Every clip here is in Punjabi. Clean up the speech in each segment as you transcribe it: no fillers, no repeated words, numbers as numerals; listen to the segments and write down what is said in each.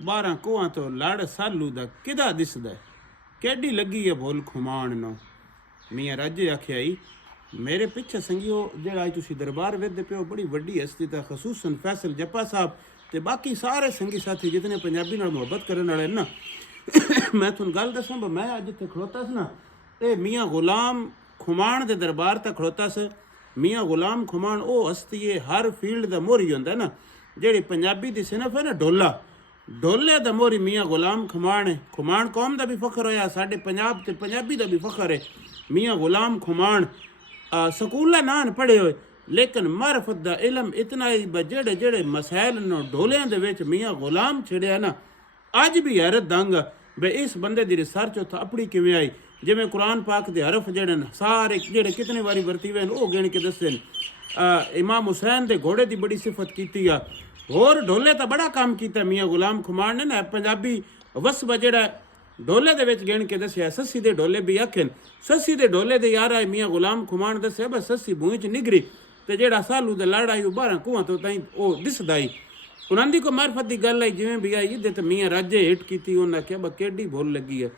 12 ਕੋਹਾਂ ਤੋਂ ਲੜ ਸਾਲੂ ਦਾ ਕਿਦਾ ਦਿਸਦਾ ਕਿਹੜੀ ਲੱਗੀ ਹੈ ਭੁੱਲ ਖੁਮਾਣ ਨੂੰ। ਮੀਆਂ ਰਾਜੇ ਆਖਿਆ ਈ ਮੇਰੇ ਪਿੱਛੇ ਸੰਗਿਓ ਜਿਹੜਾ ਤੁਸੀਂ ਦਰਬਾਰ ਵੇਖਦੇ ਪਿਓ ਬੜੀ ਵੱਡੀ ਹਸਤੀ ਦਾ ਖਸੂਸਨ ਫੈਸਲ ਜੱਪਾ ਸਾਹਿਬ ਤੇ ਬਾਕੀ ਸਾਰੇ ਸੰਗੀ ਸਾਥੀ ਜਿਤਨੇ ਪੰਜਾਬੀ ਨਾਲ ਮੁਹੱਬਤ ਕਰਨ ਵਾਲੇ ਨਾ। ਮੈਂ ਤੁਹਾਨੂੰ ਗੱਲ ਦੱਸਾਂ ਮੈਂ ਅੱਜ ਇੱਥੇ ਖਲੋਤਾ ਸੀ ਨਾ ਇਹ ਮੀਆਂ ਗੁਲਾਮ ਖੁਮਾਣ ਦੇ ਦਰਬਾਰ ਤੱਕ ਖਲੋਤਾ ਸੀ। ਮੀਆਂ ਗੁਲਾਮ ਖੁਮਾਣ ਉਹ ਹਸਤੀ ਹੈ ਹਰ ਫੀਲਡ ਦਾ ਮੋਹਰੀ ਹੁੰਦਾ ਨਾ ਜਿਹੜੀ ਪੰਜਾਬੀ ਦੀ ਸਿਨਫ ਹੈ ਨਾ ਢੋਲੇ ਦਾ ਮੋਹਰੀ ਮੀਆਂ ਗੁਲਾਮ ਖੁਮਾਣ ਹੈ। ਖੁਮਾਣ ਕੌਮ ਦਾ ਵੀ ਫਖਰ ਹੋਇਆ ਸਾਡੇ ਪੰਜਾਬ ਤੇ ਪੰਜਾਬੀ ਦਾ ਵੀ ਫਖਰ ਹੈ। ਮੀਆਂ ਗੁਲਾਮ ਖੁਮਾਣ ਸਕੂਲਾਂ ਨਾ ਪੜ੍ਹੇ ਹੋਏ ਲੇਕਿਨ ਮਾਰਫਤ ਦਾ ਇਲਮ ਇਤਨਾ ਹੀ ਜਿਹੜੇ ਜਿਹੜੇ ਮਸਾਇਲ ਨੂੰ ਢੋਲਿਆਂ ਦੇ ਵਿੱਚ ਮੀਆਂ ਗੁਲਾਮ ਛਿੜਿਆ ਨਾ ਅੱਜ ਵੀ ਹੈਰਤ ਦੰਗ ਬਈ ਇਸ ਬੰਦੇ ਦੀ ਰਿਸਰਚ ਉੱਥੇ ਆਪਣੀ ਕਿਵੇਂ ਆਈ। ਜਿਵੇਂ ਕੁਰਾਨ ਪਾਕ ਦੇ ਹਰਫ ਜਿਹੜੇ ਨੇ ਸਾਰੇ ਜਿਹੜੇ ਕਿਤਨੇ ਵਾਰੀ ਵਰਤੀ ਹੋਏ ਨੇ ਉਹ ਗਿਣ ਕੇ ਦੱਸਦੇ ਨੇ। ਇਮਾਮ ਹੁਸੈਨ ਦੇ ਘੋੜੇ ਦੀ ਬੜੀ ਸਿਫਤ ਕੀਤੀ ਆ। ਹੋਰ ਢੋਲੇ ਤਾਂ ਬੜਾ ਕੰਮ ਕੀਤਾ ਮੀਆਂ ਗੁਲਾਮ ਖੁਮਾਣ ਨੇ ਨਾ ਪੰਜਾਬੀ ਵਸਬਾ ਜਿਹੜਾ ਢੋਲੇ ਦੇ ਵਿੱਚ ਗਿਣ ਕੇ ਦੱਸਿਆ। ਸੱਸੀ ਦੇ ਢੋਲੇ ਵੀ ਆਖਣ ਸੱਸੀ ਦੇ ਢੋਲੇ ਦੇ ਯਾਰ ਆਏ ਮੀਆਂ ਗੁਲਾਮ ਖੁਮਾਣ ਦੱਸਿਆ ਬਸ ਸੱਸੀ ਬੂਹੀ ਚ ਨਿਗਰੀ ਤੇ ਜਿਹੜਾ ਸਾਲੂ ਦਾ ਲੜ ਆਈ ਉਹ 12 ਕੋਹਾਂ ਤੋਂ ਤਾਈਂ ਉਹ ਦਿਸਦਾ ਹੀ। ਉਹਨਾਂ ਦੀ ਕੋਈ ਮਾਰਫਤ ਦੀ ਗੱਲ ਆਈ ਜਿਵੇਂ ਵੀ ਆਈ ਇਹਦੇ ਤੇ ਮੀਆਂ ਰਾਜੇ ਹਿੱਟ ਕੀਤੀ। ਉਹਨਾਂ ਆਖਿਆ ਬਾ ਕਿਹੜੀ ਭੁੱਲ ਲੱਗੀ ਹੈ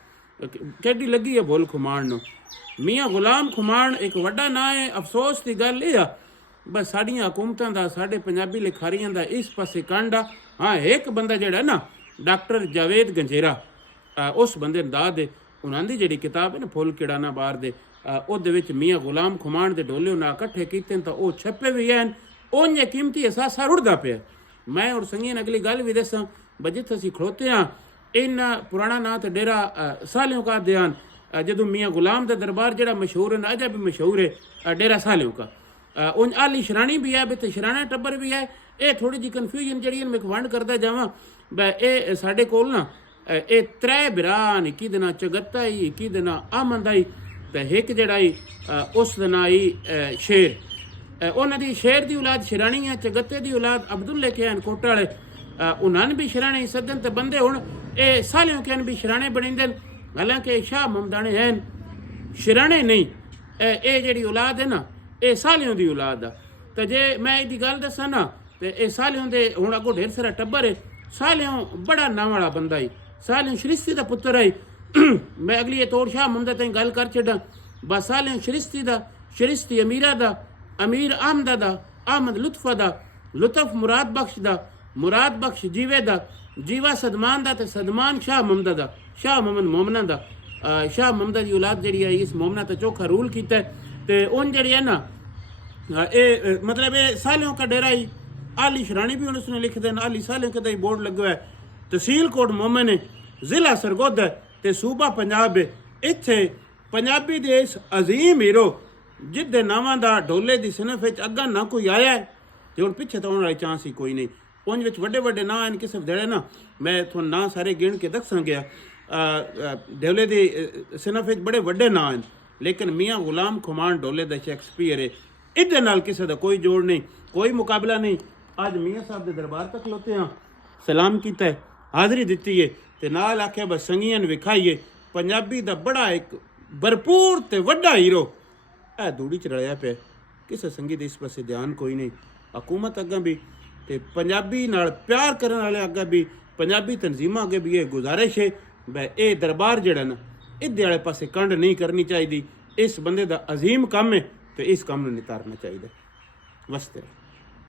ਕਿਹੜੀ ਲੱਗੀ ਹੈ ਭੁੱਲ ਖੁਮਾਣ ਨੂੰ। ਮੀਆਂ ਗੁਲਾਮ ਖੁਮਾਣ ਇੱਕ ਵੱਡਾ ਨਾਂ ਹੈ। ਅਫਸੋਸ ਦੀ ਗੱਲ ਇਹ ਆ ਬਸ ਸਾਡੀਆਂ ਹਕੂਮਤਾਂ ਦਾ ਸਾਡੇ ਪੰਜਾਬੀ ਲਿਖਾਰੀਆਂ ਦਾ ਇਸ ਪਾਸੇ ਕੰਡ ਆ। ਹਾਂ ਇੱਕ ਬੰਦਾ ਜਿਹੜਾ ਨਾ ਡਾਕਟਰ ਜਾਵੇਦ ਗੰਜੇਰਾ ਉਸ ਬੰਦੇ ਦਾ ਦੇ ਉਹਨਾਂ ਦੀ ਜਿਹੜੀ ਕਿਤਾਬ ਹੈ ਨਾ ਫੁੱਲ ਕਿਹੜਾ ਨਾ ਬਾਹਰ ਦੇ ਉਹਦੇ ਵਿੱਚ ਮੀਆਂ ਗੁਲਾਮ ਖੁਮਾਣ ਦੇ ਢੋਲੇ ਉਹਨਾਂ ਇਕੱਠੇ ਕੀਤੇ ਤਾਂ ਉਹ ਛੱਪੇ ਵੀ ਹਨ। ਉਹਨੇ ਕੀਮਤੀ ਅਸਾਸਾ ਰੁੜਦਾ ਪਿਆ। ਮੈਂ ਔਰ ਸੰਗੀਨ ਅਗਲੀ ਗੱਲ ਵੀ ਦੱਸਾਂ ਜਿੱਥੇ ਅਸੀਂ ਖਲੋਤੇ ਹਾਂ ਇਹਨਾਂ ਪੁਰਾਣਾ ਨਾਂ ਤੇ ਡੇਰਾ ਸਾਲਿਓ ਕਾ ਦਿਆਨ ਜਦੋਂ ਮੀਆਂ ਗੁਲਾਮ ਦਾ ਦਰਬਾਰ ਜਿਹੜਾ ਮਸ਼ਹੂਰ ਹੈ ਅਜਾ ਵੀ ਮਸ਼ਹੂਰ ਹੈ ਡੇਰਾ ਸਾਲਿਓ ਕਾ ਉਨ ਆਲੀ ਸ਼ਰਾਣੀ ਵੀ ਹੈ ਤੇ ਸ਼ਰਾਣਾ ਟੱਬਰ ਵੀ ਹੈ। ਇਹ ਥੋੜੀ ਜਿਹੀ ਕਨਫਿਊਜ਼ਨ ਜਿਹੜੀ ਮੈਂ ਵੰਡ ਕਰਦਾ ਜਾਵਾਂ ਇਹ ਸਾਡੇ ਕੋਲ ਨਾ ਇਹ ਤਰੇ ਬਿਰਾਨ ਕੀ ਦੇ ਨਾਂ ਚਗੱਤਾ ਹੀ ਕੀ ਦੇ ਨਾਂ ਆਮਦ ਆਈ ਤੇ ਇੱਕ ਜਿਹੜਾ ਹੀ ਉਸ ਦਾ ਨਾਂ ਹੀ ਸ਼ੇਰ ਉਹਨਾਂ ਦੀ ਸ਼ੇਰ ਦੀ ਔਲਾਦ ਸ਼ਰਾਣੀ ਹੈ ਚਗੱਤੇ ਦੀ ਔਲਾਦ ਅਬਦੁੱਲੇ ਕੇ ਹਨ ਕੋਟੇ ਵਾਲੇ ਉਹਨਾਂ ਨੇ ਵੀ ਸ਼ਰਾਣੇ ਸੱਦਣ ਤੇ ਬੰਦੇ ਹੁਣ ਇਹ ਸਾਲਿਓ ਕੇ ਵੀ ਸ਼ਰਾਣੇ ਬਣਿੰਦੇ ਹਾਲਾਂਕਿ ਸ਼ਾਹ ਮਮਦਾਨੇ ਹਨ ਸ਼ਰਾਣੇ ਨਹੀਂ ਇਹ ਜਿਹੜੀ ਔਲਾਦ ਹੈ ਨਾ ਇਹ ਸਾਲਿਓ ਦੀ ਔਲਾਦ ਆ। ਤੇ ਜੇ ਮੈਂ ਇਹਦੀ ਗੱਲ ਦੱਸਾਂ ਨਾ ਤੇ ਇਹ ਸਾਲਿਓ ਦੇ ਹੁਣ ਅੱਗੋਂ ਢੇਰ ਸਾਰਾ ਟੱਬਰ ਹੈ। ਸਾਲਿਓ ਬੜਾ ਨਾਂ ਵਾਲਾ ਬੰਦਾ ਹੈ। ਸਾਲਿਓ ਸ਼ਰਿਸ਼ਤੀ ਦਾ ਪੁੱਤਰ ਹੈ। ਮੈਂ ਅਗਲੀ ਇਹ ਤੋੜ ਸ਼ਾਹ ਮਮਦਾ ਤਾਈਂ ਗੱਲ ਕਰ ਛੱਡਾਂ ਬਸ ਸਾਲਿਓ ਸ਼ਰਿਸ਼ਤੀ ਦਾ ਸ਼ਰਿਸ਼ਤੀ ਅਮੀਰਾ ਦਾ ਅਮੀਰ ਆਮਦਾ ਦਾ ਆਮਦ ਲੁਤਫਾ ਦਾ ਲੁਤਫ ਮੁਰਾਦ ਬਖਸ਼ ਦਾ ਮੁਰਾਦ ਬਖਸ਼ ਜੀਵੇ ਦਾ ਜੀਵਾ ਸਦਮਾਨ ਦਾ ਤੇ ਸਦਮਾਨ ਸ਼ਾਹ ਮਮਦਾ ਦਾ ਸ਼ਾਹ ਮਮਨ ਮੋਮਨਾ ਦਾ ਸ਼ਾਹ ਮਮਦਾ ਦੀ ਔਲਾਦ ਜਿਹੜੀ ਹੈ ਇਸ ਮੋਮਨਾ ਤੇ ਚੋਖਾ ਰੂਲ ਕੀਤਾ ਤੇ ਉਹ ਜਿਹੜੀ ਹੈ ਨਾ ਇਹ ਮਤਲਬ ਇਹ ਸਾਲਿਓ ਕਾ ਡੇਰਾ ਹੀ ਆਲੀ ਸ਼ਰਾਣੀ ਵੀ ਉਸਨੇ ਲਿਖ ਦੇਣ ਆਲੀ ਸਾਲਿਓ ਕਾ ਹੀ ਬੋਰਡ ਲੱਗਾ ਹੈ। ਤਹਿਸੀਲ ਕੋਟ ਮੋਮਨ ਹੈ ਜ਼ਿਲ੍ਹਾ ਸਰਗੋਦਾ ਤੇ ਸੂਬਾ ਪੰਜਾਬ ਹੈ। ਇੱਥੇ ਪੰਜਾਬੀ ਦੇ ਇਸ ਅਜ਼ੀਮ ਹੀਰੋ ਜਿਹਦੇ ਨਾਵਾਂ ਦਾ ਢੋਲੇ ਦੀ ਸਿਨਫ ਵਿੱਚ ਅੱਗਾ ਨਾ ਕੋਈ ਆਇਆ ਤੇ ਹੁਣ ਪਿੱਛੇ ਤਾਂ ਆਉਣ ਵਾਲੀ ਚਾਂਸ ਹੀ ਕੋਈ ਨਹੀਂ। ਉਹਦੇ ਵਿੱਚ ਵੱਡੇ ਵੱਡੇ ਨਾਂ ਹਨ ਕਿਸੇ ਜਿਹੜੇ ਨਾ ਮੈਂ ਤੁਹਾਨੂੰ ਨਾਂ ਸਾਰੇ ਗਿਣ ਕੇ ਦੱਸਾਂ ਗਿਆ ਢੋਲੇ ਦੀ ਸਿਨਫ ਵਿੱਚ ਬੜੇ ਵੱਡੇ ਨਾਂ ਹਨ ਲੇਕਿਨ ਮੀਆਂ ਗੁਲਾਮ ਖੁਮਾਣ ਢੋਲੇ ਦਾ ਸ਼ੇਕਸਪੀਅਰ ਹੈ। ਇਹਦੇ ਨਾਲ ਕਿਸੇ ਦਾ ਕੋਈ ਜੋੜ ਨਹੀਂ ਕੋਈ ਮੁਕਾਬਲਾ ਨਹੀਂ। ਅੱਜ ਮੀਆਂ ਸਾਹਿਬ ਦੇ ਦਰਬਾਰ ਤੱਕ ਖਲੋਤੇ ਹਾਂ ਸਲਾਮ ਕੀਤਾ ਹੈ ਹਾਜ਼ਰੀ ਦਿੱਤੀ ਹੈ ਤੇ ਨਾਲ ਆਖਿਆ ਬਸ ਸੰਗੀਆਂ ਨੂੰ ਵਿਖਾਈਏ ਪੰਜਾਬੀ ਦਾ ਬੜਾ ਇੱਕ ਭਰਪੂਰ ਤੇ ਵੱਡਾ ਹੀਰੋ ਇਹ ਦੂੜੀ ਚ ਰਲਿਆ ਪਿਆ ਕਿਸੇ ਸੰਗੀ ਦੇ ਇਸ ਪਾਸੇ ਧਿਆਨ ਕੋਈ ਨਹੀਂ। ਹਕੂਮਤ ਅੱਗੇ ਵੀ ਤੇ ਪੰਜਾਬੀ ਨਾਲ ਪਿਆਰ ਕਰਨ ਵਾਲੇ ਅੱਗੇ ਵੀ ਪੰਜਾਬੀ ਤਨਜ਼ੀਮਾਂ ਅੱਗੇ ਵੀ ਇਹ ਗੁਜ਼ਾਰਿਸ਼ ਹੈ ਬਈ ਇਹ ਦਰਬਾਰ ਜਿਹੜਾ ਨਾ ਇਹਦੇ ਵਾਲੇ ਪਾਸੇ ਕੰਡ ਨਹੀਂ ਕਰਨੀ ਚਾਹੀਦੀ। ਇਸ ਬੰਦੇ ਦਾ ਅਜ਼ੀਮ ਕੰਮ ਹੈ ਤੇ ਇਸ ਕੰਮ ਨੂੰ ਨਿਤਾਰਨਾ ਚਾਹੀਦਾ। ਵਸਤੇ